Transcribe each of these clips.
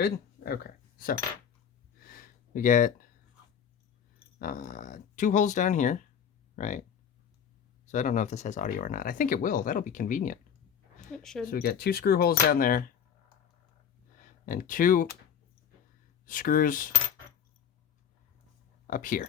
Good? Okay. So, we get 2 holes down here, right? So I don't know if this has audio or not. I think it will. That'll be convenient. It should. So we got 2 screw holes down there and 2 screws up here.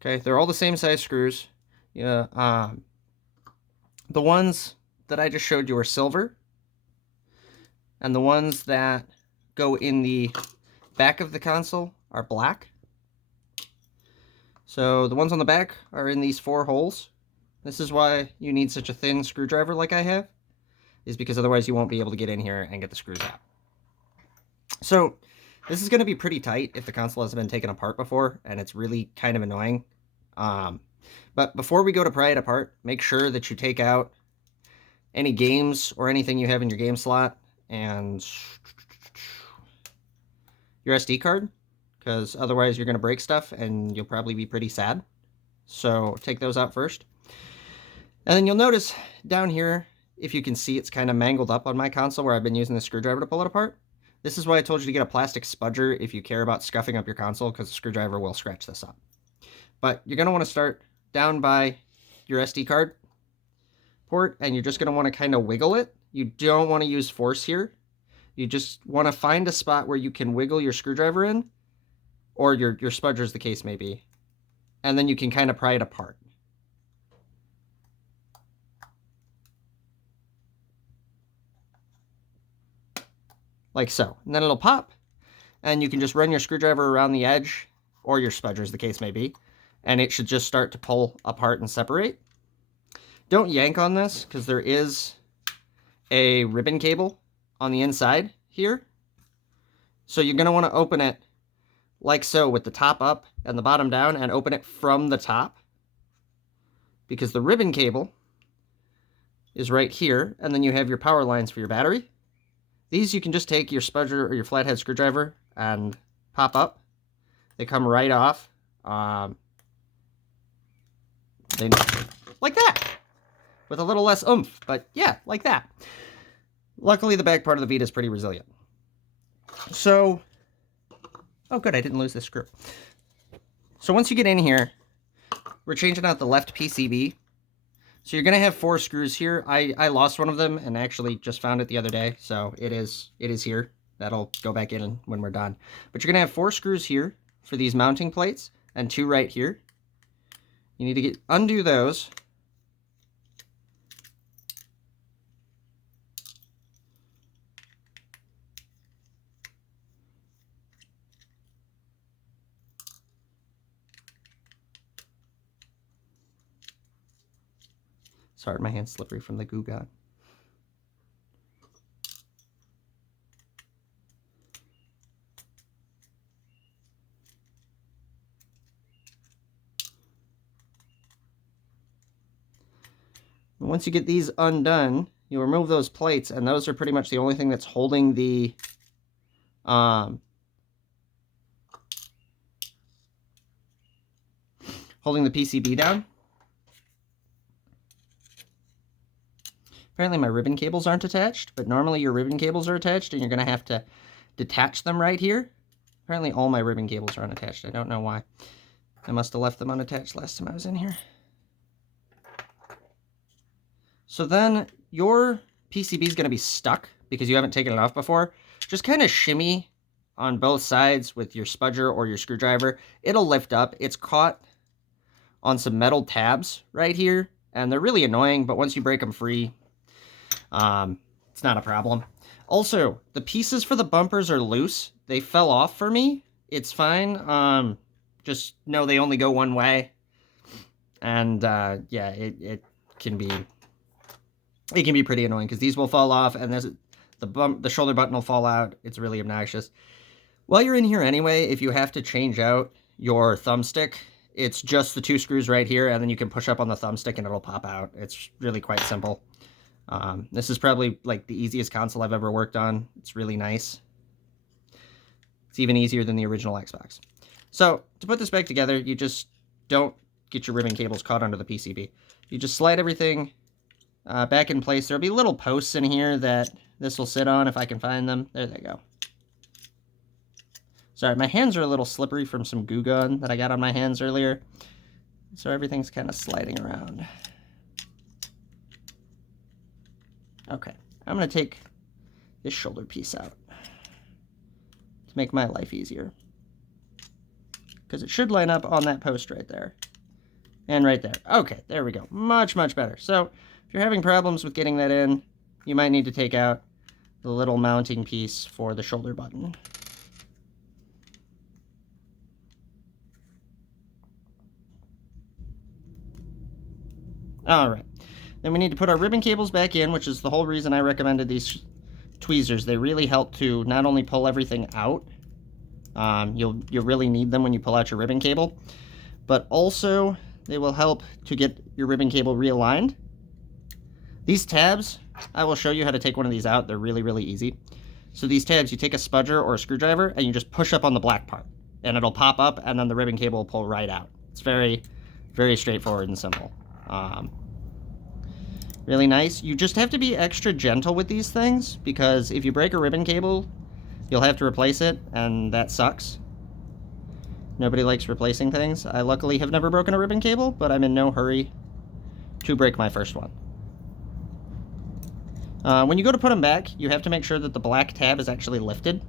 Okay, they're all the same size screws. Yeah, the ones that I just showed you are silver, and the ones that go in the back of the console are black. So the ones on the back are in these 4 holes. This is why you need such a thin screwdriver like I have, is because otherwise you won't be able to get in here and get the screws out. So this is going to be pretty tight if the console hasn't been taken apart before, and it's really kind of annoying. But before we go to pry it apart, make sure that you take out any games or anything you have in your game slot and your SD card, because otherwise you're going to break stuff and you'll probably be pretty sad. So take those out first. And then you'll notice down here, if you can see, it's kind of mangled up on my console where I've been using the screwdriver to pull it apart. This is why I told you to get a plastic spudger if you care about scuffing up your console, because the screwdriver will scratch this up. But you're going to want to start down by your SD card port, and you're just going to want to kind of wiggle it. You don't want to use force here. You just want to find a spot where you can wiggle your screwdriver in, or your spudger, as the case may be, and then you can kind of pry it apart. Like so. And then it'll pop, and you can just run your screwdriver around the edge, or your spudger, as the case may be, and it should just start to pull apart and separate. Don't yank on this, because there is a ribbon cable on the inside here. So you're going to want to open it like so, with the top up and the bottom down, and open it from the top, because the ribbon cable is right here, and then you have your power lines for your battery. These you can just take your spudger or your flathead screwdriver and pop up. They come right off. Like that, with a little less oomph, but yeah, like that. Luckily, the back part of the Vita is pretty resilient. So, oh good, I didn't lose this screw. So once you get in here, we're changing out the left PCB. So you're going to have 4 screws here. I lost one of them and actually just found it the other day, so it is here. That'll go back in when we're done. But you're going to have 4 screws here for these mounting plates, and 2 right here. You need to undo those. Sorry, my hand's slippery from the Goo Gone. Once you get these undone, you remove those plates, and those are pretty much the only thing that's holding the PCB down. Apparently my ribbon cables aren't attached, but normally your ribbon cables are attached, and you're going to have to detach them right here. Apparently all my ribbon cables are unattached. I don't know why. I must have left them unattached last time I was in here. So then your PCB is going to be stuck because you haven't taken it off before. Just kind of shimmy on both sides with your spudger or your screwdriver. It'll lift up. It's caught on some metal tabs right here, and they're really annoying, but once you break them free, it's not a problem. Also, the pieces for the bumpers are loose. They fell off for me. It's fine. Just know they only go one way. And yeah, it can be pretty annoying because these will fall off, and the shoulder button will fall out. It's really obnoxious. While you're in here anyway, if you have to change out your thumbstick, it's just the 2 screws right here, and then you can push up on the thumbstick and it'll pop out. It's really quite simple. This is probably like the easiest console I've ever worked on. It's really nice. It's even easier than the original Xbox. So to put this back together, you just don't get your ribbon cables caught under the PCB. You just slide everything back in place. There'll be little posts in here that this will sit on if I can find them. There they go. Sorry, my hands are a little slippery from some Goo Gun that I got on my hands earlier. So everything's kind of sliding around. Okay, I'm going to take this shoulder piece out to make my life easier. Because it should line up on that post right there. And right there. Okay, there we go. Much, much better. So if you're having problems with getting that in, you might need to take out the little mounting piece for the shoulder button. Alright, then we need to put our ribbon cables back in, which is the whole reason I recommended these tweezers. They really help to not only pull everything out, you'll really need them when you pull out your ribbon cable, but also they will help to get your ribbon cable realigned. These tabs, I will show you how to take one of these out. They're really, really easy. So these tabs, you take a spudger or a screwdriver and you just push up on the black part, and it'll pop up, and then the ribbon cable will pull right out. It's very, very straightforward and simple. Really nice. You just have to be extra gentle with these things, because if you break a ribbon cable, you'll have to replace it, and that sucks. Nobody likes replacing things. I luckily have never broken a ribbon cable, but I'm in no hurry to break my first one. When you go to put them back, you have to make sure that the black tab is actually lifted.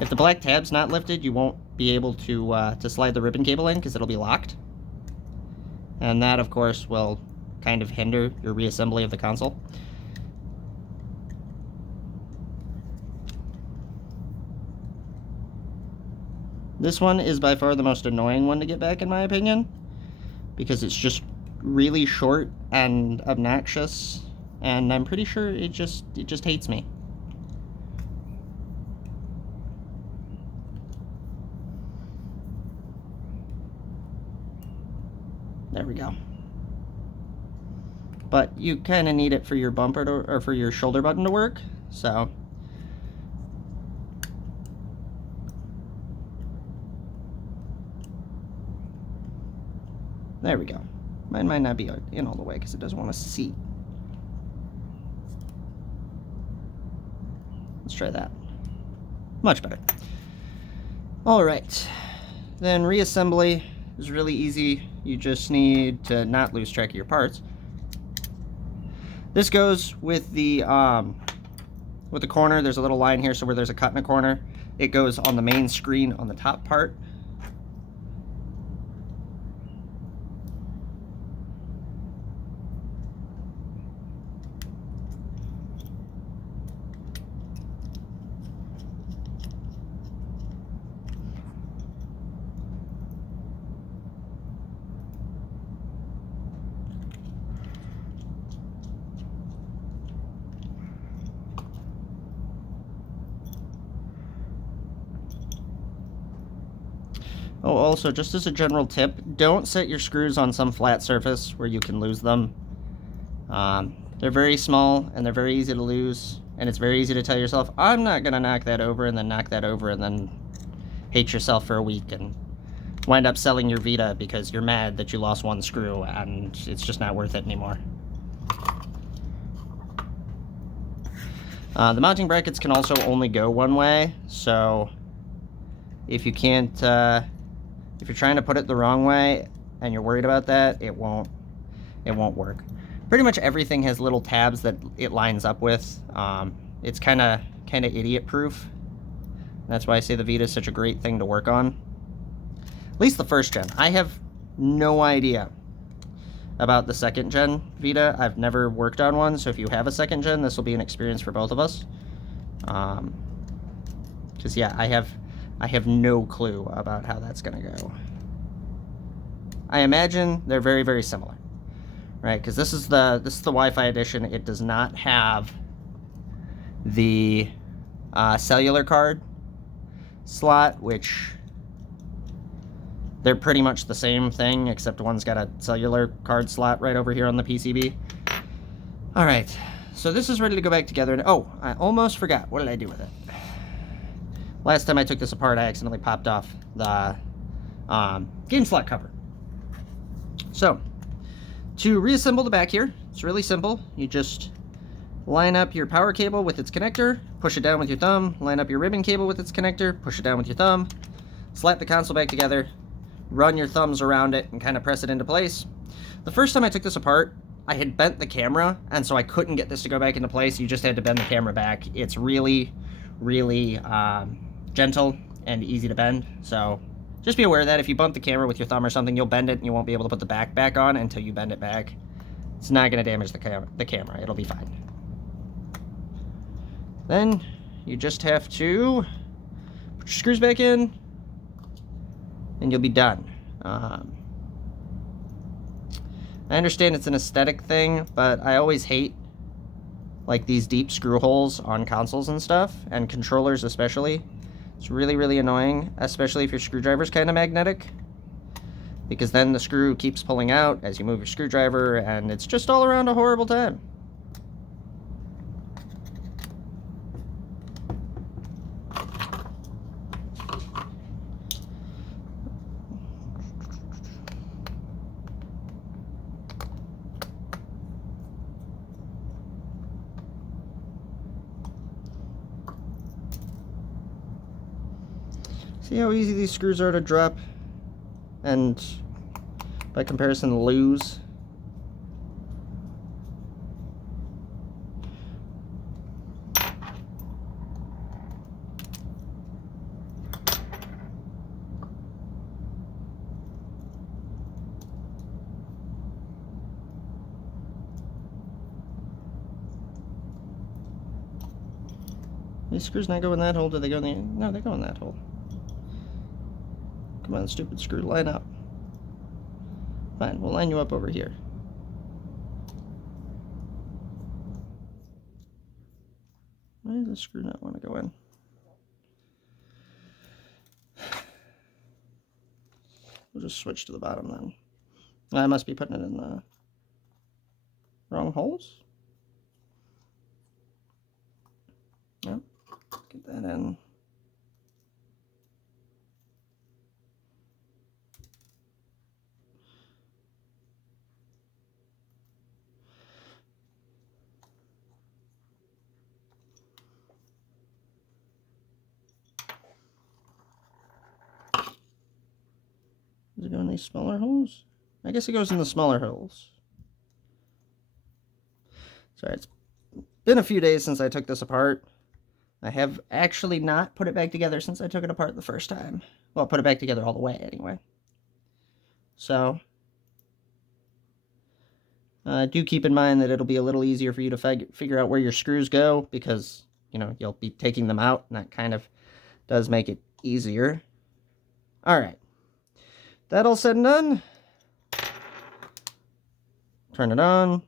If the black tab's not lifted, you won't be able to slide the ribbon cable in, because it'll be locked. And that, of course, will kind of hinder your reassembly of the console. This one is by far the most annoying one to get back, in my opinion, because it's just really short and obnoxious, and I'm pretty sure it just hates me. There we go. But you kind of need it for your bumper to, or for your shoulder button to work, so. There we go. Mine might not be in all the way because it doesn't want to seat. Let's try that. Much better. All right. Then reassembly is really easy. You just need to not lose track of your parts. This goes with the corner. There's a little line here, so where there's a cut in a corner, it goes on the main screen on the top part. Oh, also, just as a general tip, don't set your screws on some flat surface where you can lose them. They're very small, and they're very easy to lose, and it's very easy to tell yourself, I'm not going to knock that over, and then knock that over, and then hate yourself for a week, and wind up selling your Vita because you're mad that you lost one screw, and it's just not worth it anymore. The mounting brackets can also only go one way, so if you can't, if you're trying to put it the wrong way and you're worried about that, it won't work. Pretty much everything has little tabs that it lines up with. It's kind of idiot proof. That's why I say the Vita is such a great thing to work on. At least the first gen. I have no idea about the second gen Vita. I've never worked on one, so if you have a second gen, this will be an experience for both of us. Because yeah, I have no clue about how that's gonna go. I imagine they're very, very similar, right? Because this is the Wi-Fi edition. It does not have the cellular card slot, which they're pretty much the same thing, except one's got a cellular card slot right over here on the PCB. All right, so this is ready to go back together. And oh, I almost forgot. What did I do with it? Last time I took this apart, I accidentally popped off the game slot cover. So, to reassemble the back here, it's really simple. You just line up your power cable with its connector, push it down with your thumb, line up your ribbon cable with its connector, push it down with your thumb, slap the console back together, run your thumbs around it, and kind of press it into place. The first time I took this apart, I had bent the camera, and so I couldn't get this to go back into place. You just had to bend the camera back. It's really, really gentle and easy to bend, so just be aware of that. If you bump the camera with your thumb or something, you'll bend it, and you won't be able to put the back on until you bend it back. It's not going to damage the camera. It'll be fine. Then you just have to put your screws back in, and you'll be done. I understand it's an aesthetic thing, but I always hate like these deep screw holes on consoles and stuff, and controllers especially. It's really, really annoying, especially if your screwdriver's kind of magnetic, because then the screw keeps pulling out as you move your screwdriver, and it's just all around a horrible time. See how easy these screws are to drop and by comparison lose? These screws not go in that hole? Do they go in the... No, they go in that hole. Come on, stupid screw, line up. Fine, we'll line you up over here. Why does the screw not want to go in? We'll just switch to the bottom then. I must be putting it in the wrong holes. Yep, get that in. Does it go in these smaller holes? I guess it goes in the smaller holes. Sorry, it's been a few days since I took this apart. I have actually not put it back together since I took it apart the first time. Well, put it back together all the way anyway. So, do keep in mind that it'll be a little easier for you to figure out where your screws go, because, you know, you'll be taking them out, and that kind of does make it easier. Alright. That all said and done. Turn it on.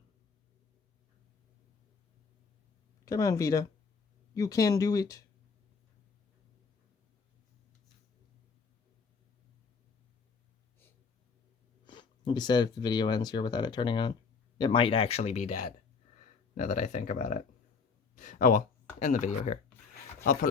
Come on, Vita. You can do it. It'd be sad if the video ends here without it turning on. It might actually be dead, now that I think about it. Oh well, end the video here. I'll put